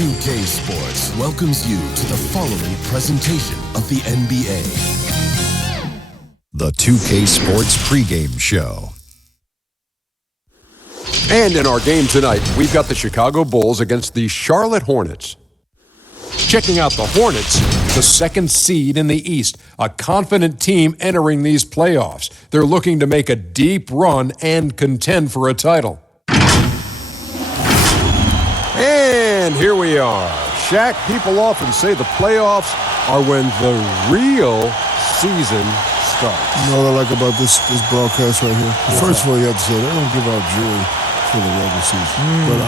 2K Sports welcomes you to the following presentation of the NBA. The 2K Sports pregame show. And in our game tonight, we've got the Chicago Bulls against the Charlotte Hornets. Checking out the Hornets, the second seed in the East, a confident team entering these playoffs. They're looking to make a deep run and contend for a title. And here we are. Shaq, people often say the playoffs are when the real season starts. You know what I like about this broadcast right here? First of all, you have to say, they don't give out jewelry for the regular season. But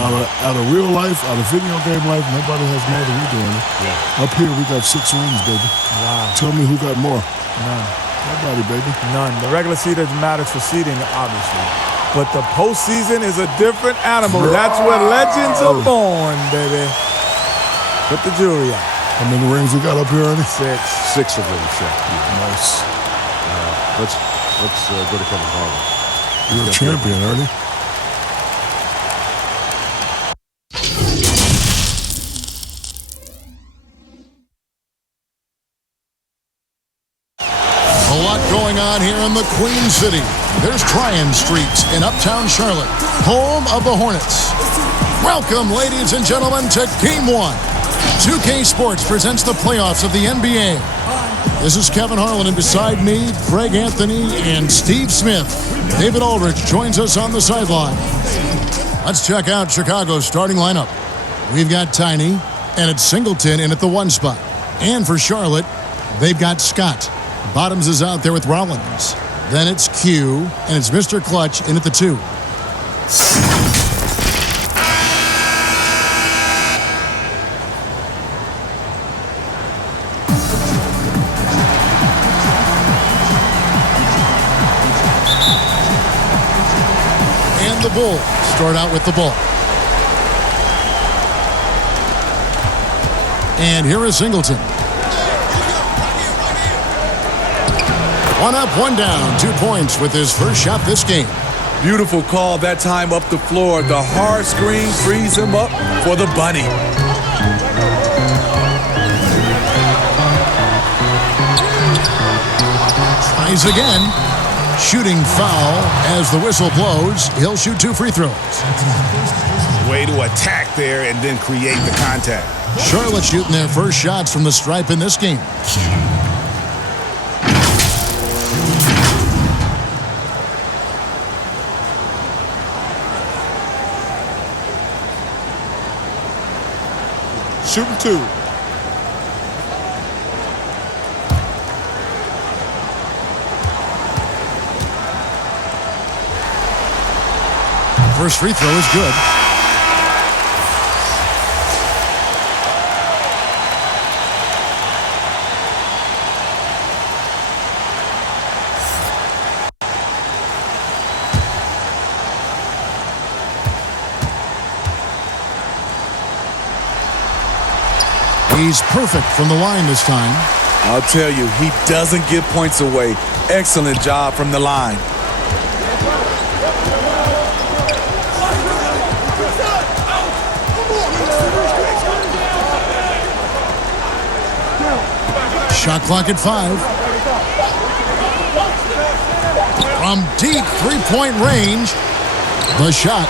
out of real life, out of video game life, nobody has more than we doing it. Yeah. Up here, we got 6 rings, baby. Wow. Tell me who got more. None. Nobody, baby. None. The regular season matters for seeding, obviously. But the postseason is a different animal. That's where legends are born, baby. Put the jury out. How many rings we got up here, Ernie? 6. 6 of them, Shaq. Yeah. Nice. Let's go to Kevin Harlan. You're a champion, Ernie. A lot going on here in the Queen City. There's Tryon Street in Uptown Charlotte, home of the Hornets. Welcome, ladies and gentlemen, to Game 1. 2K Sports presents the playoffs of the NBA. This is Kevin Harlan, and beside me, Craig Anthony and Steve Smith. David Aldridge joins us on the sideline. Let's check out Chicago's starting lineup. We've got Tiny, and it's Singleton in at the 1 spot. And for Charlotte, they've got Scott. Bottoms is out there with Rollins. Then it's Q, and it's Mr. Clutch in at the 2. And the Bulls start out with the ball. And here is Singleton. 1 up, 1 down, 2 points with his first shot this game. Beautiful call that time up the floor. The hard screen frees him up for the bunny. Tries again. Shooting foul as the whistle blows. He'll shoot 2 free throws. Way to attack there and then create the contact. Charlotte shooting their first shots from the stripe in this game. Shooting 2. First free throw is good. He's perfect from the line this time. I'll tell you, he doesn't give points away. Excellent job from the line. Shot clock at 5. From deep three-point range, the shot,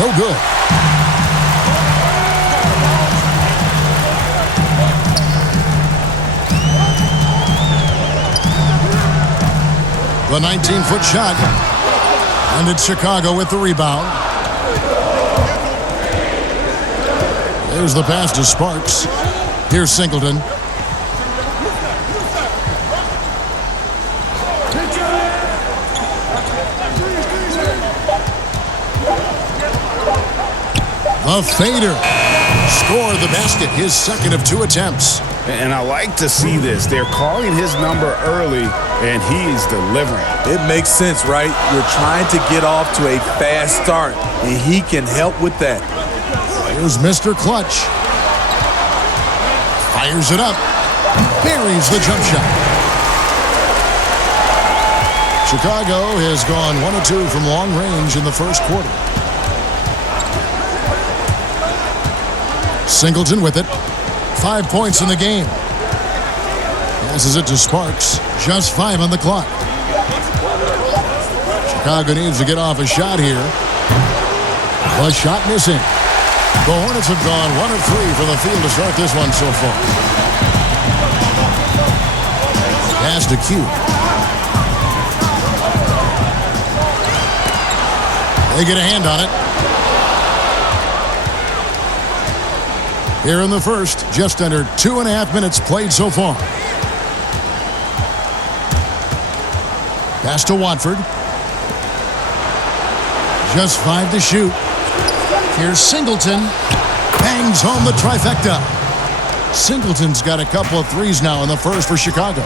no good. The 19-foot shot, and it's Chicago with the rebound. There's the pass to Sparks. Here's Singleton. The fader. Score the basket, his second of 2 attempts. And I like to see this. They're calling his number early, and he is delivering. It makes sense, right? You're trying to get off to a fast start, and he can help with that. Here's Mr. Clutch. Fires it up. Buries the jump shot. Chicago has gone 1 of 2 from long range in the first quarter. Singleton with it. 5 points in the game. Passes it to Sparks. Just 5 on the clock. Chicago needs to get off a shot here. A shot missing. The Hornets have gone 1 of 3 from the field to start this one so far. Pass to Q. They get a hand on it. Here in the first, just under 2.5 minutes played so far. Pass to Watford. Just 5 to shoot. Here's Singleton. Bangs home the trifecta. Singleton's got a couple of threes now in the first for Chicago.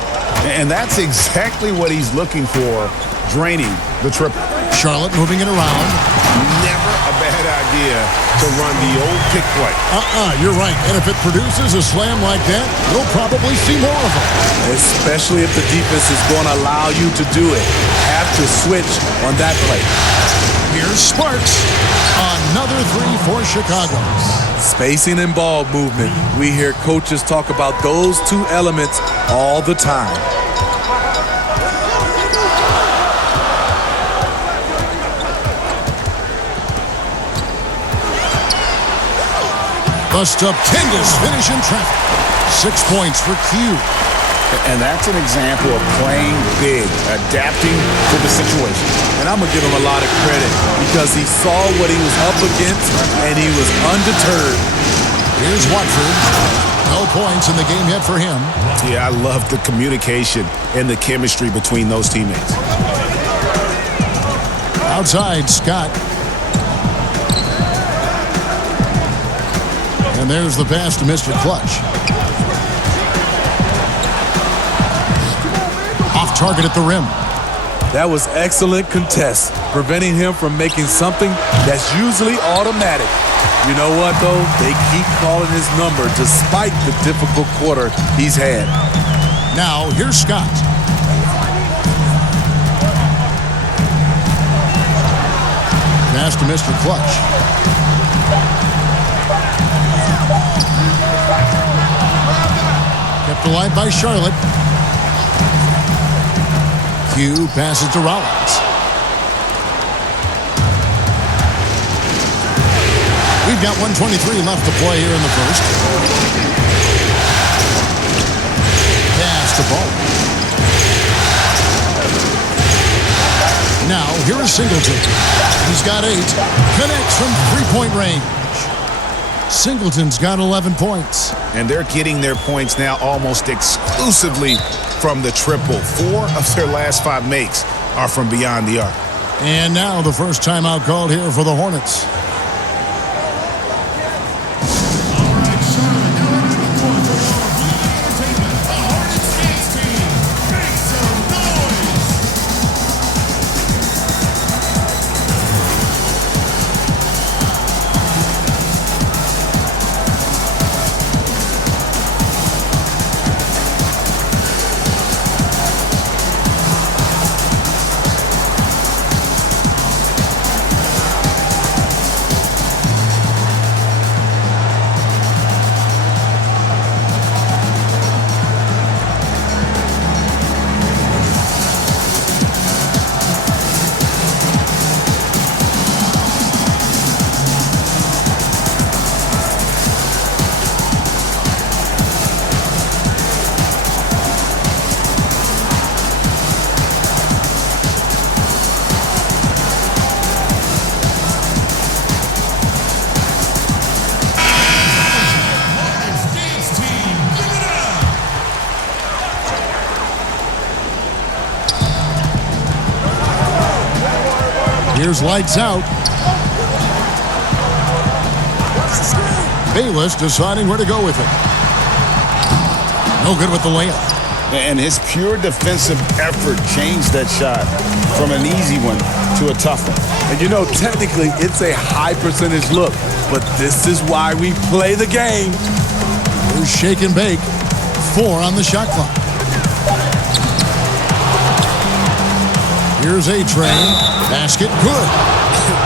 And that's exactly what he's looking for, draining the triple. Charlotte moving it around. Never a bad idea to run the old pick play. You're right. And if it produces a slam like that, you'll probably see more of them. Especially if the defense is going to allow you to do it. Have to switch on that play. Here's Sparks. Another 3 for Chicago. Spacing and ball movement. We hear coaches talk about those 2 elements all the time. A stupendous finish in traffic. 6 points for Q. And that's an example of playing big, adapting to the situation. And I'm going to give him a lot of credit because he saw what he was up against and he was undeterred. Here's Watford. No points in the game yet for him. Yeah, I love the communication and the chemistry between those teammates. Outside, Scott. And there's the pass to Mr. Clutch. Off target at the rim. That was excellent contest, preventing him from making something that's usually automatic. You know what, though? They keep calling his number despite the difficult quarter he's had. Now, here's Scott. Pass to Mr. Clutch. Kept alive by Charlotte. Q passes to Rollins. We've got 1:23 left to play here in the first. Pass to Ball. Now, here is Singleton. He's got 8. Connects from three-point range. Singleton's got 11 points. And they're getting their points now almost exclusively from the triple. 4 of their last 5 makes are from beyond the arc. And now the first timeout called here for the Hornets. Here's lights out. Bayless deciding where to go with it. No good with the layup. And his pure defensive effort changed that shot from an easy one to a tough one. And you know, technically, it's a high percentage look, but this is why we play the game. Here's shake and bake. 4 on the shot clock. Here's A-Train. Basket good.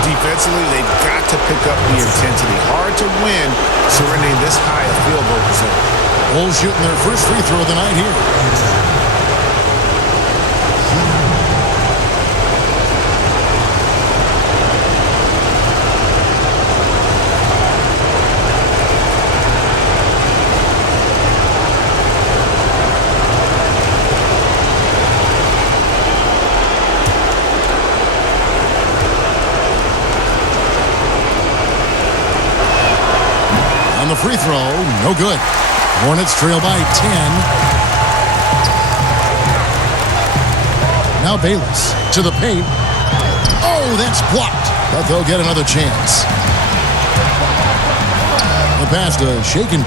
Defensively, they've got to pick up the intensity. Hard to win surrendering this high a field goal percentage. Bulls shooting their first free throw of the night here. On the free throw, no good. Hornets trail by 10. Now Bayless to the paint. Oh, that's blocked. But they'll get another chance. The pass to Shaken.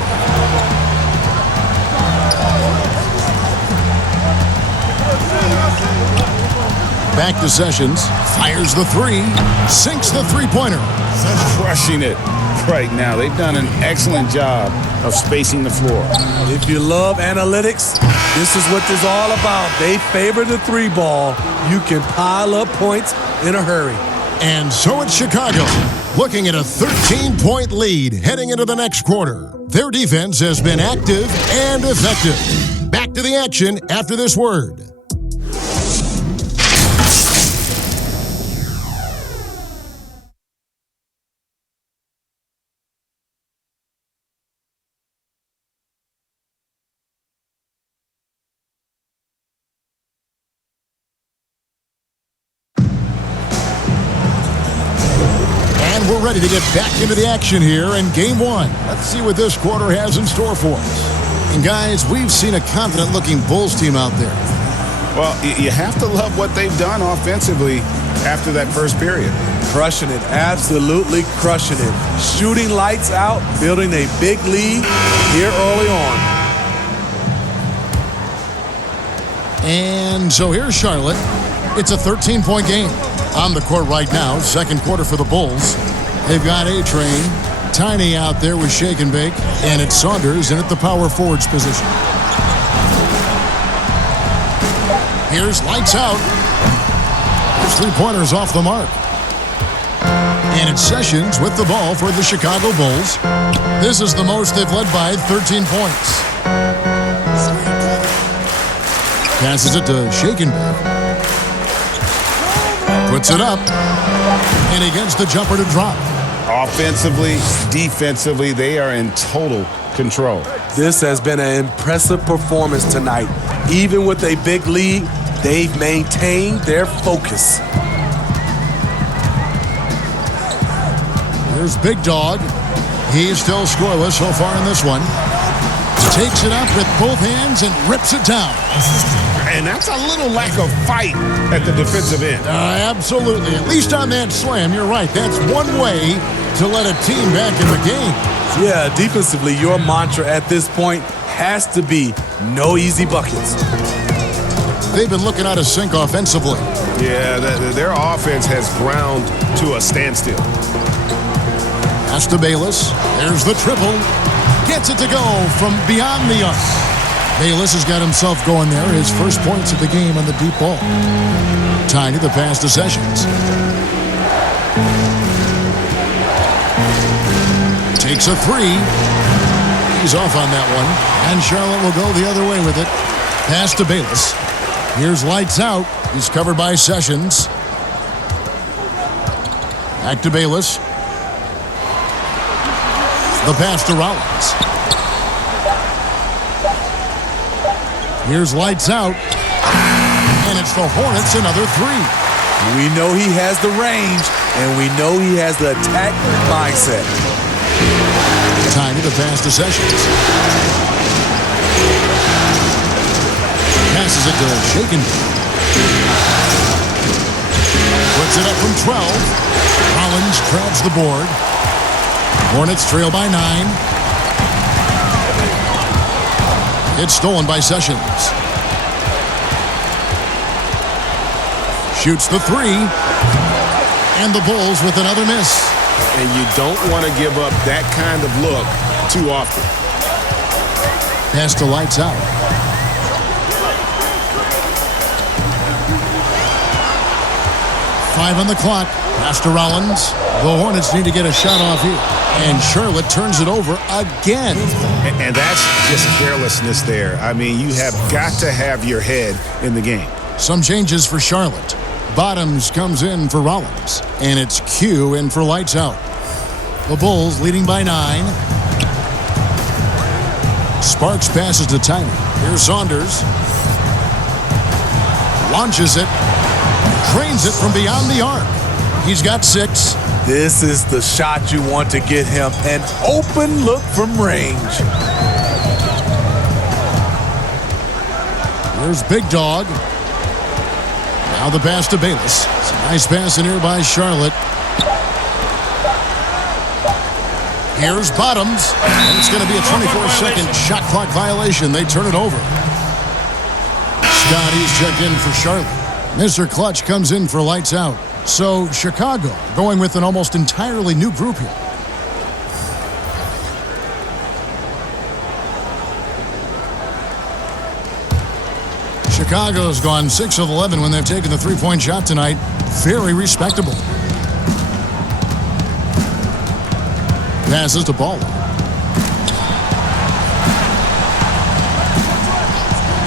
Back to Sessions. Fires the three. Sinks the three-pointer. Crushing it right now. They've done an excellent job of spacing the floor. If you love analytics, this is what this is all about. They favor the three ball. You can pile up points in a hurry. And so it's Chicago, looking at a 13-point lead heading into the next quarter. Their defense has been active and effective. Back to the action after this word. We're ready to get back into the action here in Game 1. Let's see what this quarter has in store for us. And guys, we've seen a confident-looking Bulls team out there. Well, you have to love what they've done offensively after that first period. Crushing it, absolutely crushing it. Shooting lights out, building a big lead here early on. And so here's Charlotte. It's a 13-point game. On the court right now, second quarter for the Bulls. They've got A-Train, Tiny out there with Shake and Bake, and it's Saunders in at the power forwards position. Here's lights out. There's three-pointers off the mark. And it's Sessions with the ball for the Chicago Bulls. This is the most they've led by 13 points. Passes it to Shake and Bake. Puts it up, and he gets the jumper to drop. Offensively, defensively, they are in total control. This has been an impressive performance tonight. Even with a big lead, they've maintained their focus. Here's Big Dog. He's still scoreless so far in this one. Takes it up with both hands and rips it down. And that's a little lack of fight at the defensive end. Absolutely. At least on that slam, you're right. That's one way to let a team back in the game. Yeah, defensively, your mantra at this point has to be no easy buckets. They've been looking out of sync offensively. Yeah, their offense has ground to a standstill. Pass to Bayless. There's the triple. Gets it to go from beyond the arc. Bayless has got himself going there. His first points of the game on the deep ball. Tiny the pass to Sessions. Takes a three. He's off on that one. And Charlotte will go the other way with it. Pass to Bayless. Here's lights out. He's covered by Sessions. Back to Bayless. The pass to Rollins. Here's lights out. And it's the Hornets, another three. We know he has the range, and we know he has the attack mindset. Tiny the pass to Sessions. Passes it to Shaken. Puts it up from 12. Rollins grabs the board. Hornets trail by 9. It's stolen by Sessions. Shoots the three. And the Bulls with another miss. And you don't want to give up that kind of look too often. Pass to lights out. Five on the clock. Pass to Rollins. The Hornets need to get a shot off here. And Charlotte turns it over again. And that's just carelessness there. I mean, you have got to have your head in the game. Some changes for Charlotte. Bottoms comes in for Rollins. And it's Q in for lights out. The Bulls leading by 9. Sparks passes to Tiny. Here's Saunders. Launches it. Trains it from beyond the arc. He's got 6. This is the shot you want to get him. An open look from range. Here's Big Dog. Now the pass to Bayless. It's a nice pass in here by Charlotte. Here's Bottoms. And it's going to be a 24-second shot clock violation. They turn it over. Scotty's checked in for Charlotte. Mr. Clutch comes in for lights out. So Chicago going with an almost entirely new group here. Chicago's gone 6 of 11 when they've taken the three-point shot tonight. Very respectable. Passes to Ball.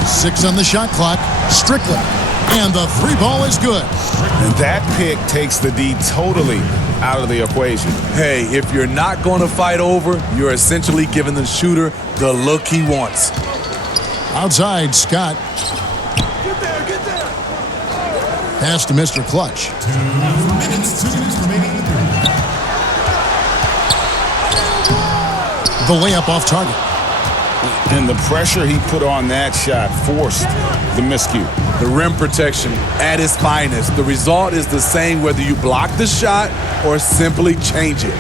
6 on the shot clock. Strickland. And the 3-ball is good. And that pick takes the D totally out of the equation. Hey, if you're not going to fight over, you're essentially giving the shooter the look he wants. Outside, Scott. Get there. Pass to Mr. Clutch. 2 minutes remaining. The layup off target. And the pressure he put on that shot forced the miscue. The rim protection at its finest. The result is the same whether you block the shot or simply change it.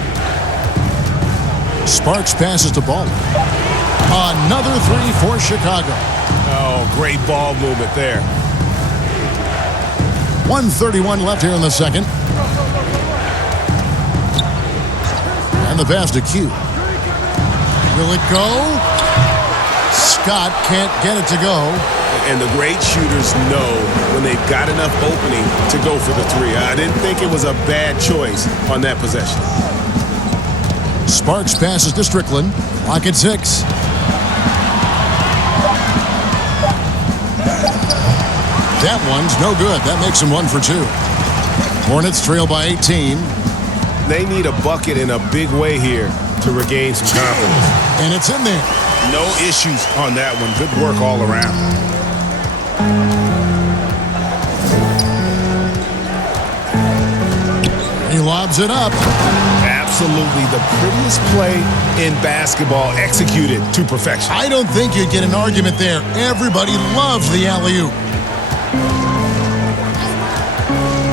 Sparks passes to Ball. Another 3 for Chicago. Oh, great ball movement there. 1:31 left here in the second. And the pass to Q. Will it go? Scott can't get it to go. And the great shooters know when they've got enough opening to go for the 3. I didn't think it was a bad choice on that possession. Sparks passes to Strickland. Clock at 6. That one's no good. That makes him 1 for 2. Hornets trail by 18. They need a bucket in a big way here to regain some confidence. And it's in there. No issues on that one. Good work all around. He lobs it up. Absolutely the prettiest play in basketball, executed to perfection. I don't think you'd get an argument there. Everybody loves the alley-oop.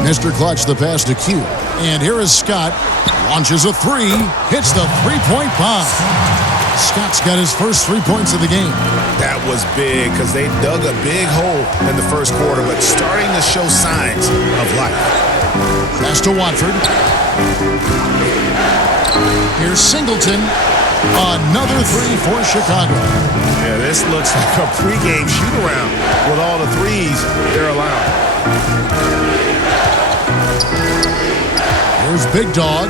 Mr. Clutch, the pass to Q. And here is Scott. Launches a 3. Hits the three-point bomb. Scott's got his first 3 points of the game. That was big because they dug a big hole in the first quarter, but starting to show signs of life. Pass to Watford. Here's Singleton. Another 3 for Chicago. Yeah, this looks like a pregame shoot-around with all the 3s they're allowing. Here's Big Dog.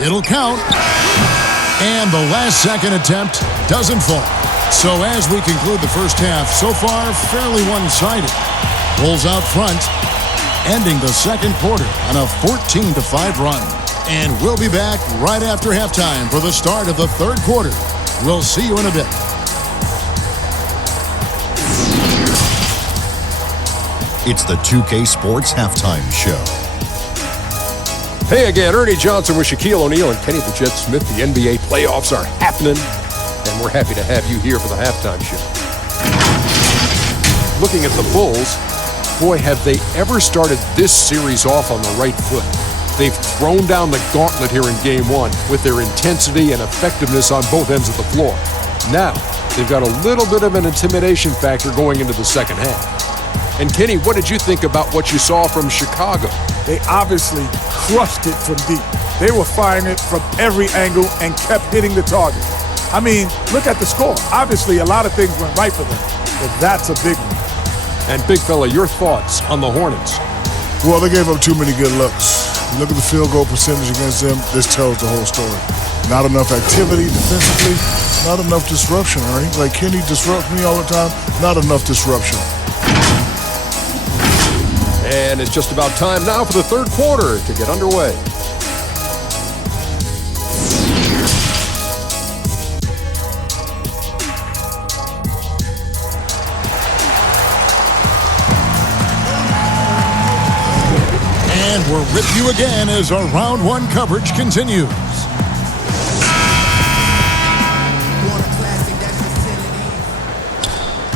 It'll count. And the last second attempt doesn't fall. So as we conclude the first half, so far fairly one-sided. Bulls out front, ending the second quarter on a 14-5 run. And we'll be back right after halftime for the start of the third quarter. We'll see you in a bit. It's the 2K Sports Halftime Show. Hey again, Ernie Johnson with Shaquille O'Neal and Kenny the Jet Smith. The NBA playoffs are happening, and we're happy to have you here for the halftime show. Looking at the Bulls, boy, have they ever started this series off on the right foot. They've thrown down the gauntlet here in Game 1 with their intensity and effectiveness on both ends of the floor. Now, they've got a little bit of an intimidation factor going into the second half. And Kenny, what did you think about what you saw from Chicago? They obviously crushed it from deep. They were firing it from every angle and kept hitting the target. I mean, look at the score. Obviously, a lot of things went right for them, but that's a big one. And big fella, your thoughts on the Hornets? Well, they gave up too many good looks. Look at the field goal percentage against them. This tells the whole story. Not enough activity defensively. Not enough disruption, Ernie. Like, Kenny disrupts me all the time. Not enough disruption. And it's just about time now for the third quarter to get underway. And we're with you again as our round one coverage continues.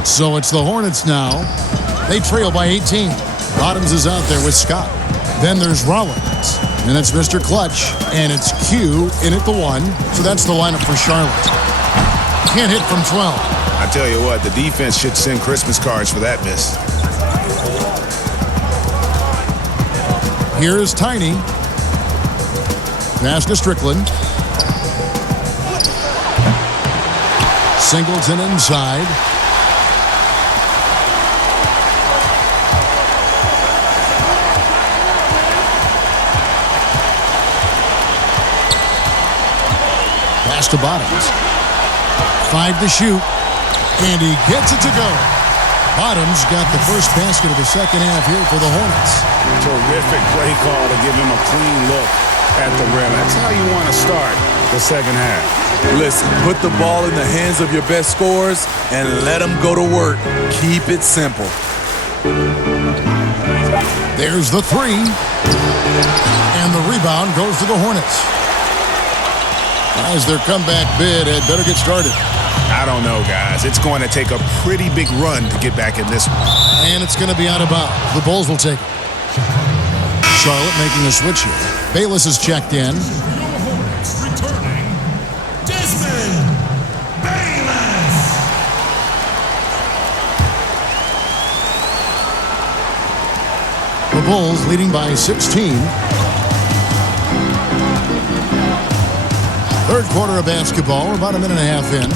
So it's the Hornets now. They trail by 18. Bottoms is out there with Scott. Then there's Rollins. And it's Mr. Clutch. And it's Q in at the 1. So that's the lineup for Charlotte. Can't hit from 12. I tell you what, the defense should send Christmas cards for that miss. Here's Tiny. Pass to Strickland. Singleton inside. Pass to Bottoms. 5 to shoot. And he gets it to go. Bottoms got the first basket of the second half here for the Hornets. Terrific play call to give him a clean look at the rim. That's how you want to start the second half. Listen, put the ball in the hands of your best scorers and let them go to work. Keep it simple. There's the 3. And the rebound goes to the Hornets. As their comeback bid had better get started. I don't know, guys. It's going to take a pretty big run to get back in this one. And it's going to be out of bounds. The Bulls will take it. Charlotte making a switch here. Bayless is checked in. Your Hornets returning. Desmond Bayless. The Bulls leading by 16. Third quarter of basketball. We're about a minute and a half in.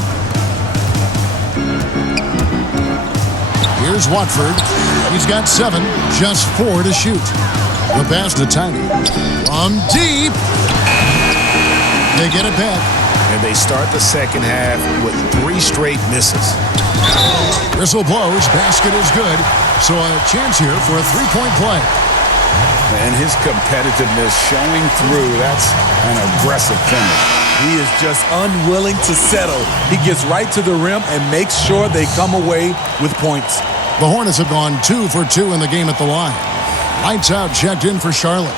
Here's Watford. He's got 7, just 4 to shoot. The pass to Tiny. From deep. They get it back. And they start the second half with 3 straight misses. Whistle blows. Basket is good. So a chance here for a three-point play. And his competitiveness showing through. That's an aggressive finish. He is just unwilling to settle. He gets right to the rim and makes sure they come away with points. The Hornets have gone 2 for 2 in the game at the line. Lights out, checked in for Charlotte.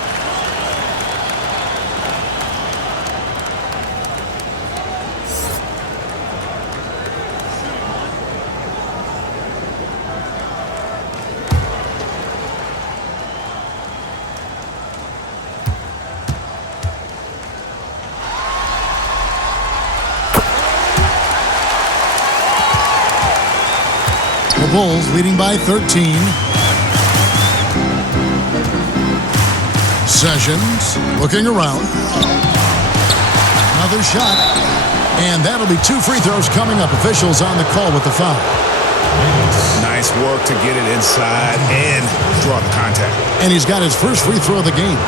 The Bulls leading by 13. Sessions looking around. Another shot. And that'll be 2 free throws coming up. Officials on the call with the foul. Nice work to get it inside and draw the contact. And he's got his first free throw of the game.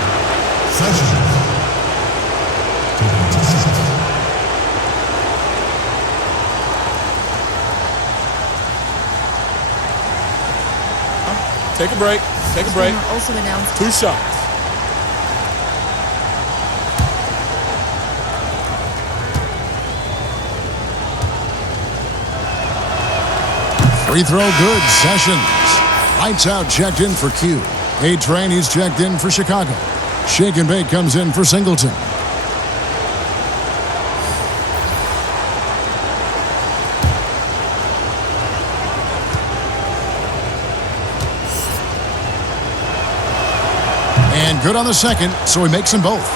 Take a break. Take a break. Also announced 2 shots. Free throw good. Sessions. Lights out, checked in for Q. A-Train, he's checked in for Chicago. Shake and Bake comes in for Singleton. And good on the second, so he makes them both.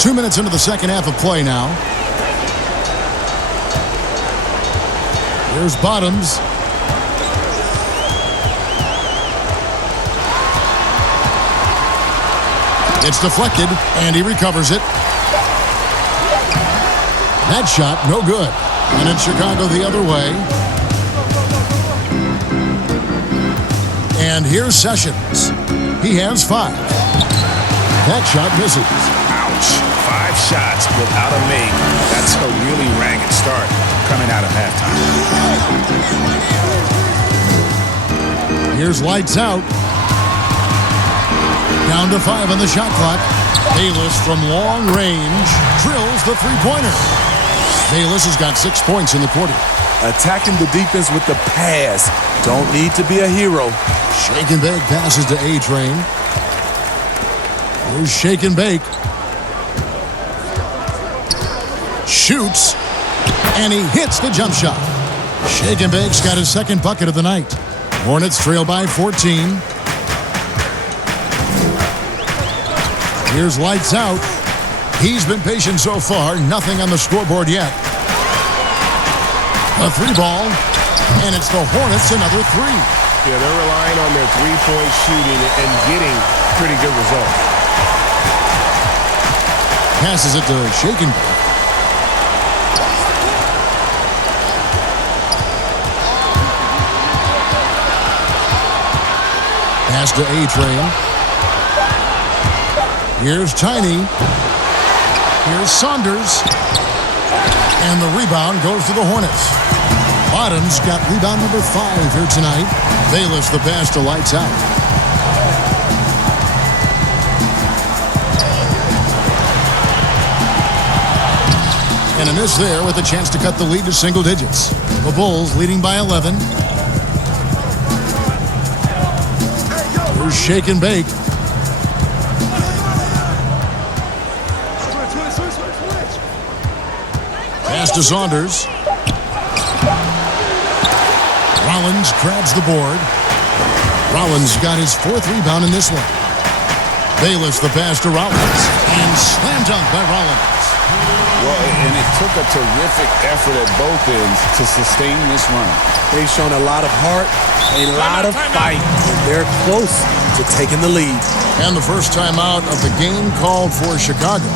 2 minutes into the second half of play now. Here's Bottoms. It's deflected, and he recovers it. That shot, no good. And it's Chicago the other way. And here's Sessions. He has 5. That shot misses. Ouch. 5 shots without a make. That's a really ragged start coming out of halftime. Here's lights out. Down to 5 on the shot clock. Bayless from long range drills the three-pointer. Bayless has got 6 points in the quarter. Attacking the defense with the pass. Don't need to be a hero. Shake and bake passes to A-Train. Here's shake and bake. Shoots. And he hits the jump shot. Shake and bake's got his second bucket of the night. Hornets trail by 14. Here's lights out. He's been patient so far. Nothing on the scoreboard yet. A 3-ball. And it's the Hornets another 3. Yeah, they're relying on their three-point shooting and getting pretty good results. Passes it to Shake and Bake. Pass to A-Train. Here's Tiny. Here's Saunders. And the rebound goes to the Hornets. Bottoms got rebound number 5 here tonight. Bayless the pass to lights out. And a miss there with a chance to cut the lead to single digits. The Bulls leading by 11. Here's Shake and Bake. Pass to Saunders. Rollins grabs the board. Rollins got his 4th rebound in this one. Bayless the pass to Rollins. And slam dunk by Rollins. Well, and it took a terrific effort at both ends to sustain this run. They've shown a lot of heart, a lot of fight, and they're close to taking the lead. And the first timeout of the game called for Chicago.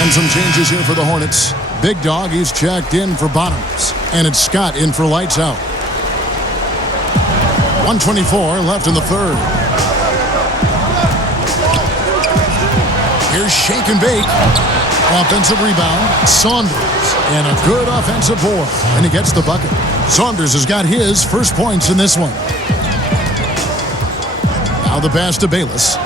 And some changes here for the Hornets. Big Dog, he's checked in for Bottoms. And it's Scott in for lights out. 1:24 left in the third. Here's Shake and Bake. Offensive rebound. Saunders. And a good offensive board. And he gets the bucket. Saunders has got his first points in this one. Now the pass to Bayless.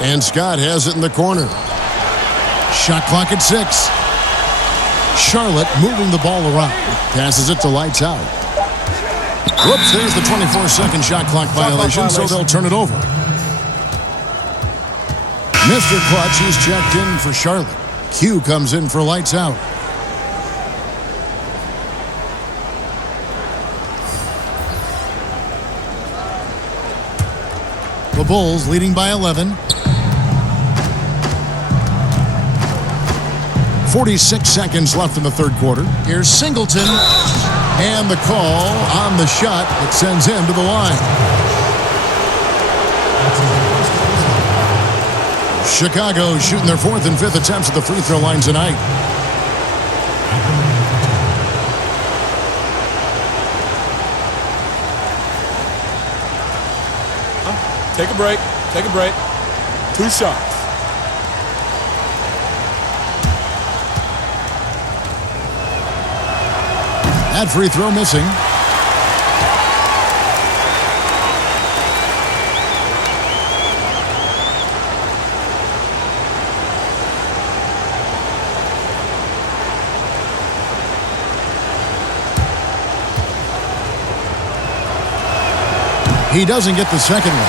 And Scott has it in the corner. Shot clock at 6. Charlotte moving the ball around. Passes it to lights out. Whoops, there's the 24-second shot clock violation, so they'll turn it over. Mr. Clutch, he's checked in for Charlotte. Q comes in for lights out. The Bulls leading by 11. 46 seconds left in the third quarter. Here's Singleton. And the call on the shot that sends him to the line. Chicago shooting their 4th and 5th attempts at the free throw line tonight. Take a break. Take a break. 2 shots. That free throw missing. He doesn't get the second one.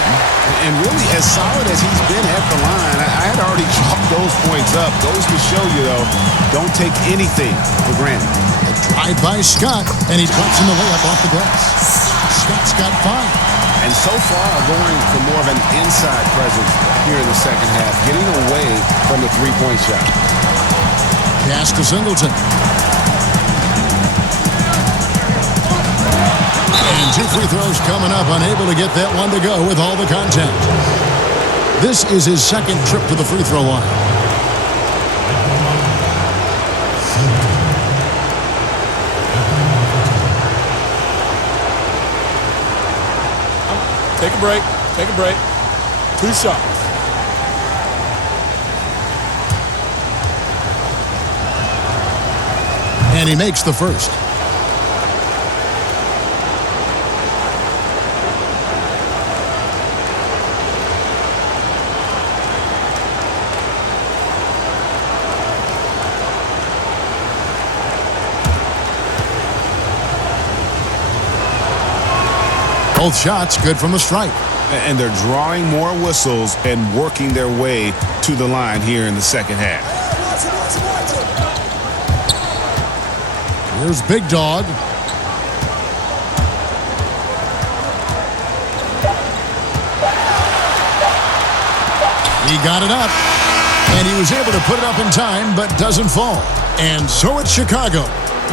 And really, as solid as he's been at the line, I had already chalked those points up. Goes to show you, though, don't take anything for granted. A drive by Scott, and he puts in the layup off the glass. Scott's got 5. And so far, going for more of an inside presence here in the second half, getting away from the three-point shot. Pass to Singleton. And 2 free throws coming up, unable to get that one to go with all the contact. This is his second trip to the free throw line. Take a break. Take a break. 2 shots. And he makes the first. Both shots good from the stripe. And they're drawing more whistles and working their way to the line here in the second half. Here's Big Dog. He got it up, and he was able to put it up in time, but doesn't fall. And so it's Chicago,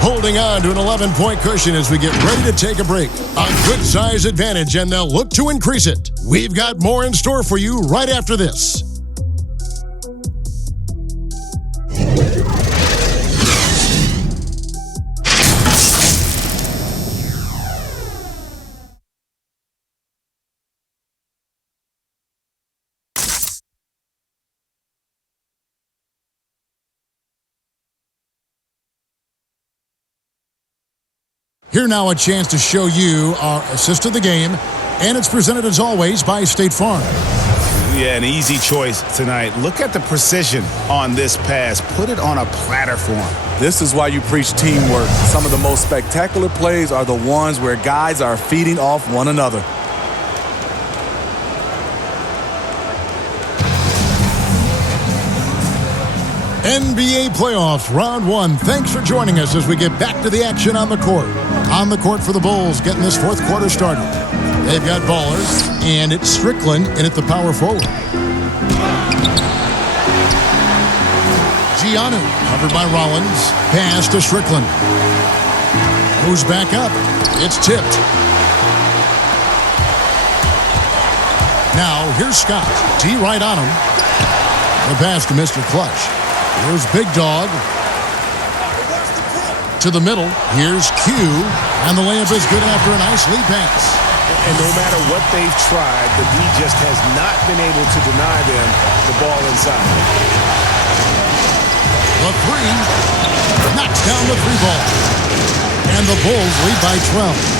holding on to an 11-point cushion as we get ready to take a break. A good size advantage, and they'll look to increase it. We've got more in store for you right after this. Here now a chance to show you our assist of the game, and it's presented as always by State Farm. Yeah, an easy choice tonight. Look at the precision on this pass. Put it on a platter for him. This is why you preach teamwork. Some of the most spectacular plays are the ones where guys are feeding off one another. NBA playoffs, round 1. Thanks for joining us as we get back to the action on the court. On the court for the Bulls, getting this fourth quarter started. They've got ballers, and it's Strickland in at the power forward. Giannou, covered by Rollins. Pass to Strickland. Goes back up. It's tipped. Now, here's Scott. T right on him. The pass to Mr. Clutch. Here's Big Dog. To the middle. Here's Q. And the layup is good after a nice lead pass. And no matter what they've tried, the D just has not been able to deny them the ball inside. The three. Knocks down the 3-ball. And the Bulls lead by 12.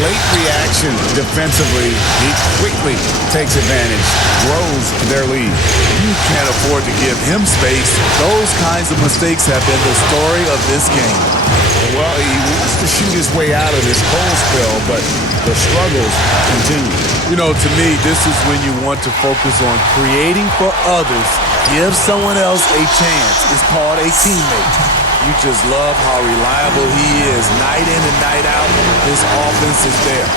Late reaction defensively. He quickly takes advantage, grows their lead. You can't afford to give him space. Those kinds of mistakes have been the story of this game. Well, he wants to shoot his way out of this cold spell, but the struggles continue. You know, to me, this is when you want to focus on creating for others. Give someone else a chance. It's called a teammate. You just love how reliable he is night in and night out. His offense is there.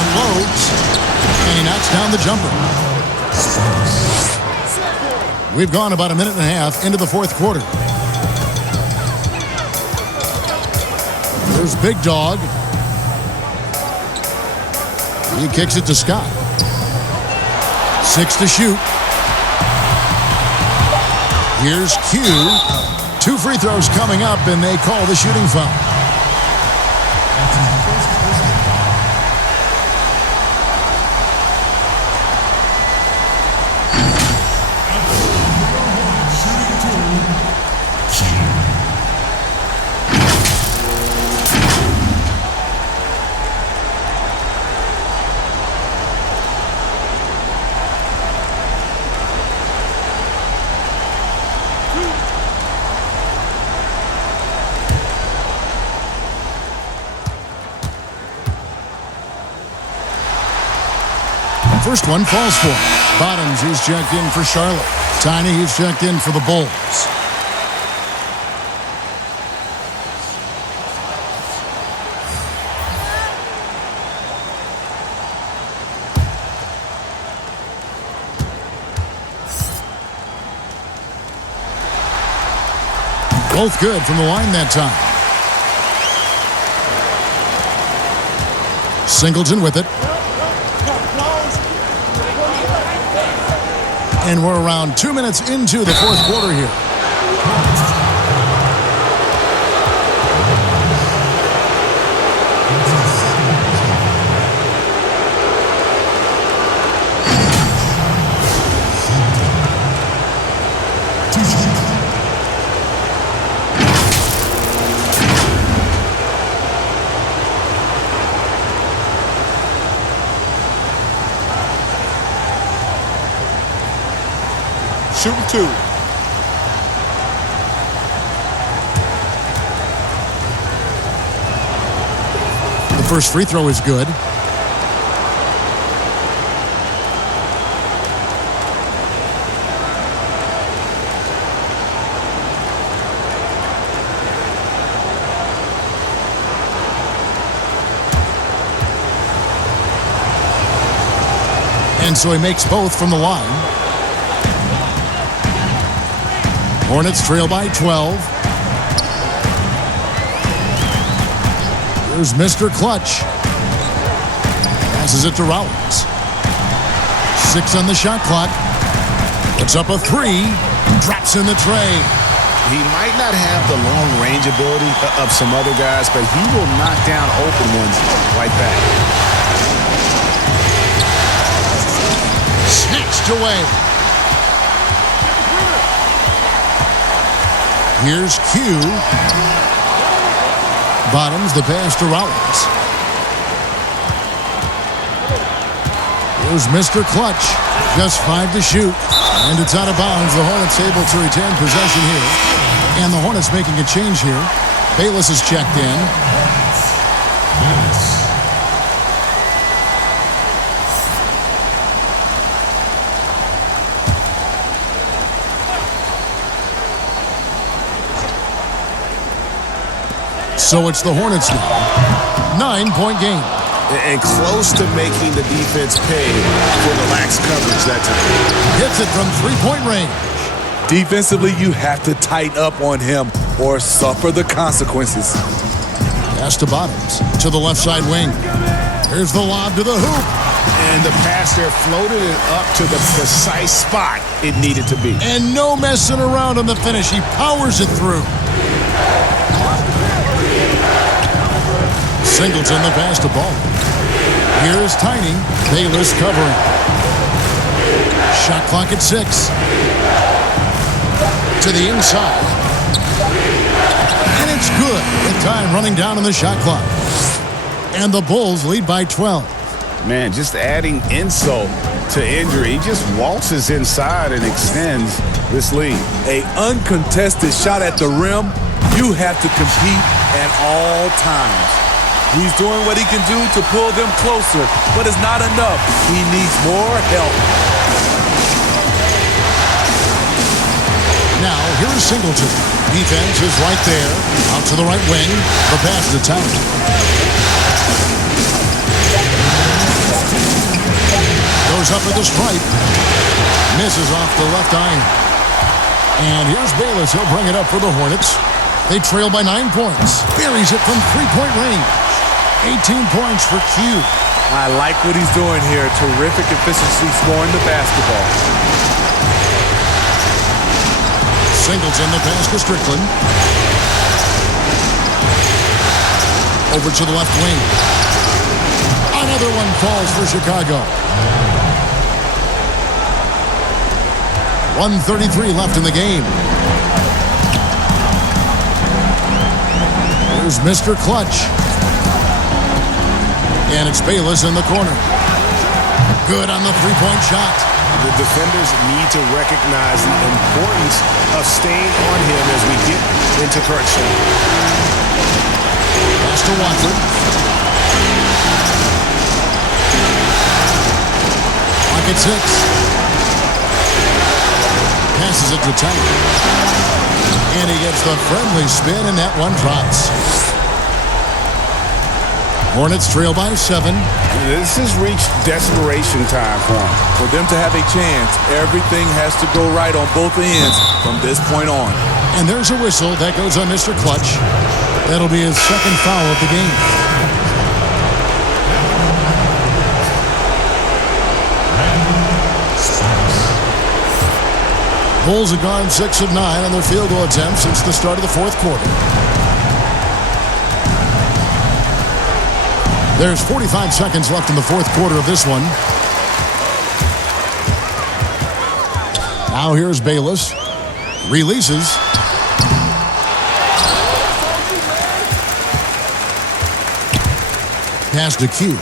Unloads, and he knocks down the jumper. We've gone about a minute and a half into the fourth quarter. There's Big Dog. He kicks it to Scott. 6 to shoot. Here's Q. 2 free throws coming up, and they call the shooting foul. First one falls for him. Bottoms, he's checked in for Charlotte. Tiny, he's checked in for the Bulls. Both good from the line that time. Singleton with it. And we're around 2 minutes into the fourth quarter here. Shooting two. The first free throw is good. And so he makes both from the line. Hornets trail by 12. Here's Mr. Clutch. Passes it to Rollins. 6 on the shot clock. Puts up a 3. Drops in the tray. He might not have the long-range ability of some other guys, but he will knock down open ones like that. Snatched away. Here's Q. Bottoms the pass to Rollins. Here's Mr. Clutch. Just 5 to shoot. And it's out of bounds. The Hornets able to retain possession here. And the Hornets making a change here. Bayless is checked in. So it's the Hornets now. 9-point game. And close to making the defense pay for the lax coverage that time. Hits it from 3-point range. Defensively, you have to tighten up on him or suffer the consequences. Pass to Bottoms. To the left side wing. Here's the lob to the hoop. And the pass there floated it up to the precise spot it needed to be. And no messing around on the finish. He powers it through. Singleton the pass to Ball. Here's Tiny. Bayless covering. Shot clock at 6. To the inside. And it's good with time running down on the shot clock. And the Bulls lead by 12. Man, just adding insult to injury. He just waltzes inside and extends this lead. An uncontested shot at the rim, you have to compete at all times. He's doing what he can do to pull them closer, but it's not enough. He needs more help. Now, here's Singleton. Defense is right there. Out to the right wing. The pass to Towns. Goes up at the stripe. Misses off the left iron. And here's Bayless. He'll bring it up for the Hornets. They trail by 9 points. Buries it from 3-point range. 18 points for Q. I like what he's doing here. Terrific efficiency scoring the basketball. Singleton the pass to Strickland. Over to the left wing. Another one falls for Chicago. 1:33 left in the game. Here's Mr. Clutch. And it's Bayless in the corner. Good on the 3-point shot. The defenders need to recognize the importance of staying on him as we get into crunch time. Pass to Watford. It's Hicks. Passes it to Tiger. And he gets the friendly spin, and that one drops. Hornets trail by 7. This has reached desperation time for them. For them to have a chance, everything has to go right on both ends from this point on. And there's a whistle that goes on Mr. Clutch. That'll be his second foul of the game. Bulls have gone 6 of 9 on their field goal attempts since the start of the fourth quarter. There's 45 seconds left in the fourth quarter of this one. Now here's Bayless. Releases. Pass to Q.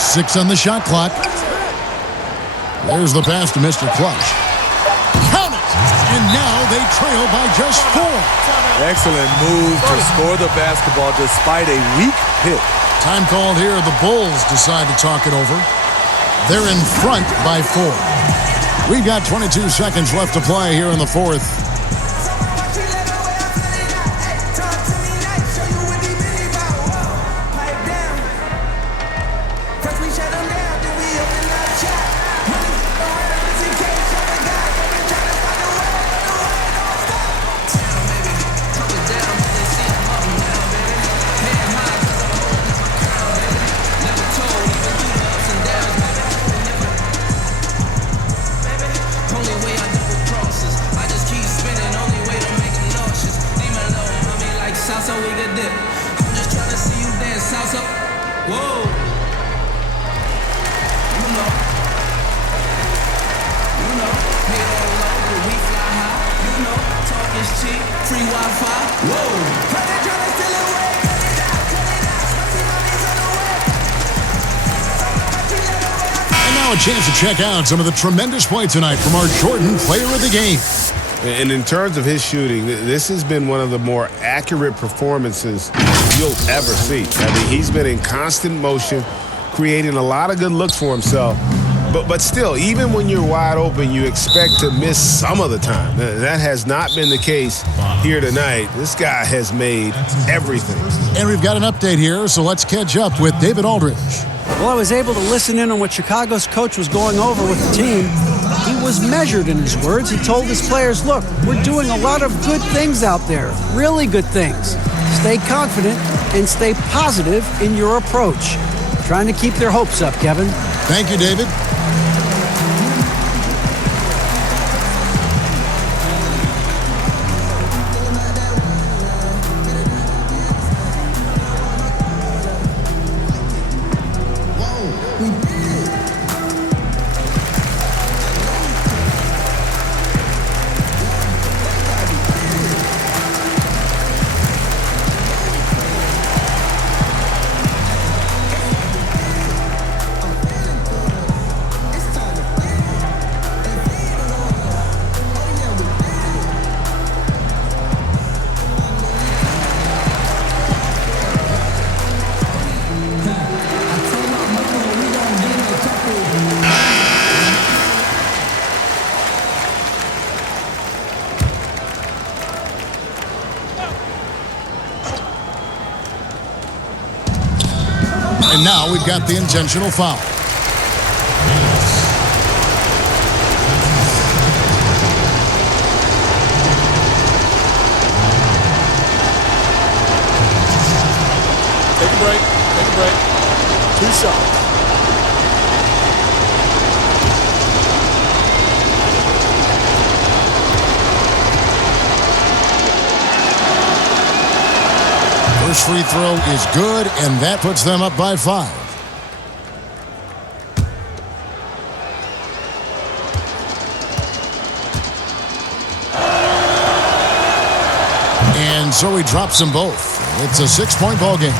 6 on the shot clock. There's the pass to Mr. Clutch. Count it! And now they trail by just 4. Excellent move to score the basketball despite a weak hit. Time called here. The Bulls decide to talk it over. They're in front by 4. We've got 22 seconds left to play here in the fourth. A chance to check out some of the tremendous play tonight from our Jordan Player of the Game. And in terms of his shooting, this has been one of the more accurate performances you'll ever see. I mean, he's been in constant motion, creating a lot of good looks for himself. But still, even when you're wide open, you expect to miss some of the time. That has not been the case here tonight. This guy has made everything. And we've got an update here, so let's catch up with David Aldridge. Well, I was able to listen in on what Chicago's coach was going over with the team. He was measured in his words. He told his players, look, we're doing a lot of good things out there, really good things. Stay confident and stay positive in your approach. Trying to keep their hopes up, Kevin. Thank you, David. And now we've got the intentional foul. Take a break. Take a break. 2 shots. First free throw is good, and that puts them up by 5. And so he drops them both. It's a 6-point ball game.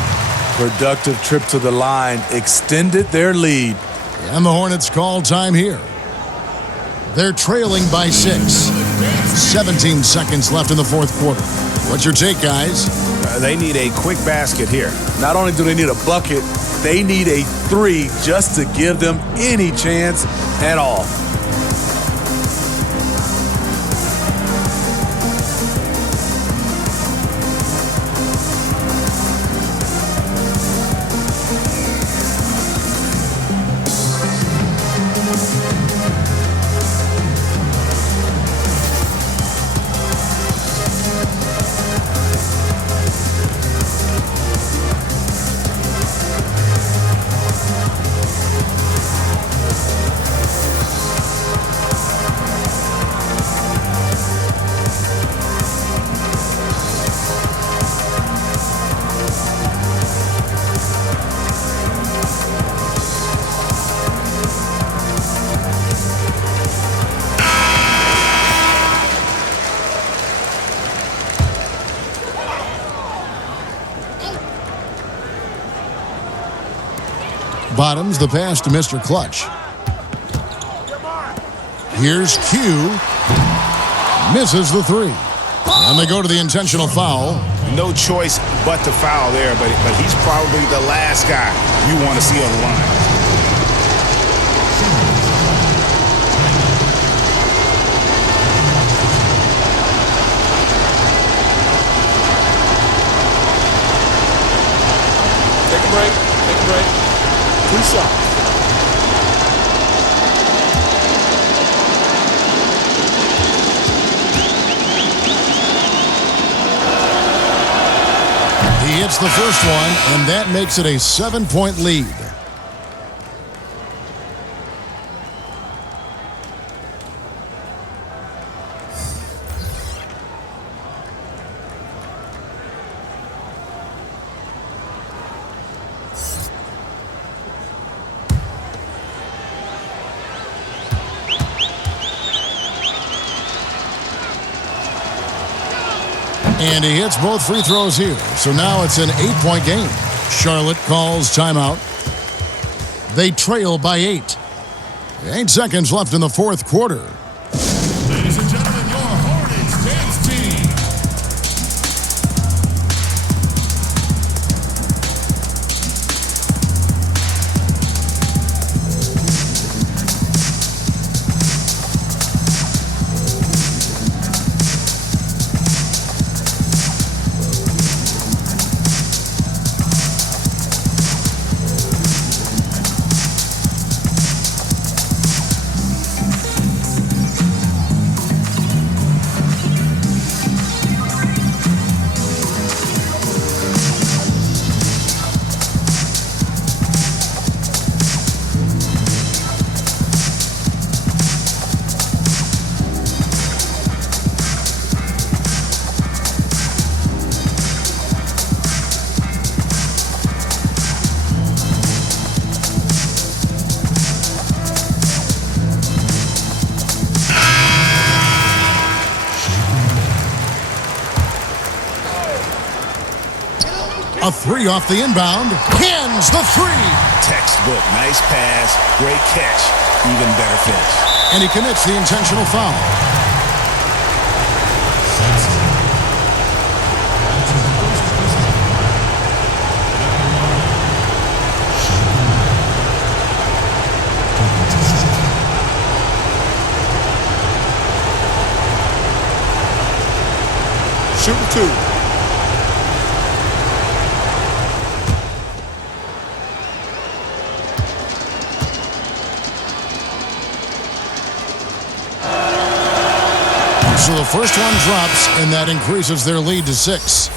Productive trip to the line extended their lead. And the Hornets call time here. They're trailing by 6. 17 seconds left in the fourth quarter. What's your take, guys? They need a quick basket here. Not only do they need a bucket, they need a three just to give them any chance at all. Bottoms the pass to Mr. Clutch. Here's Q. Misses the three. And they go to the intentional foul. No choice but to foul there, but he's probably the last guy you want to see on the line. Take a break. Take a break. 2 shots. He hits the first one, and that makes it a 7-point lead. And he hits both free throws here. So now it's an 8-point game. Charlotte calls timeout. They trail by 8. 8 seconds left in the fourth quarter. Ladies and gentlemen, your Hornets dance team. A three off the inbound. Hands the three. Textbook. Nice pass. Great catch. Even better finish. And he commits the intentional foul. Shooting 2. So the first one drops, and that increases their lead to 6.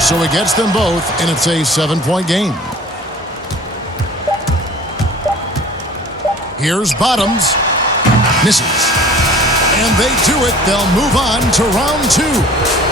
So he gets them both, and it's a 7-point game. Here's Bottoms. Misses. And they do it. They'll move on to round 2.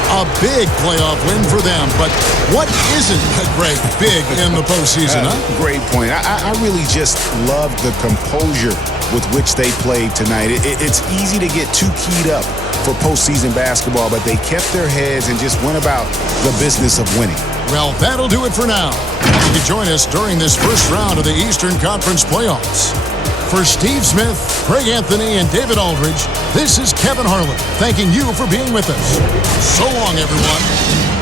A big playoff win for them. But what isn't a great big in the postseason, huh? Great point. I really just love the composure with which they played tonight. It's easy to get too keyed up for postseason basketball, but they kept their heads and just went about the business of winning. Well, that'll do it for now. You can join us during this first round of the Eastern Conference playoffs. For Steve Smith, Craig Anthony, and David Aldridge, this is Kevin Harlan thanking you for being with us. So long, everyone.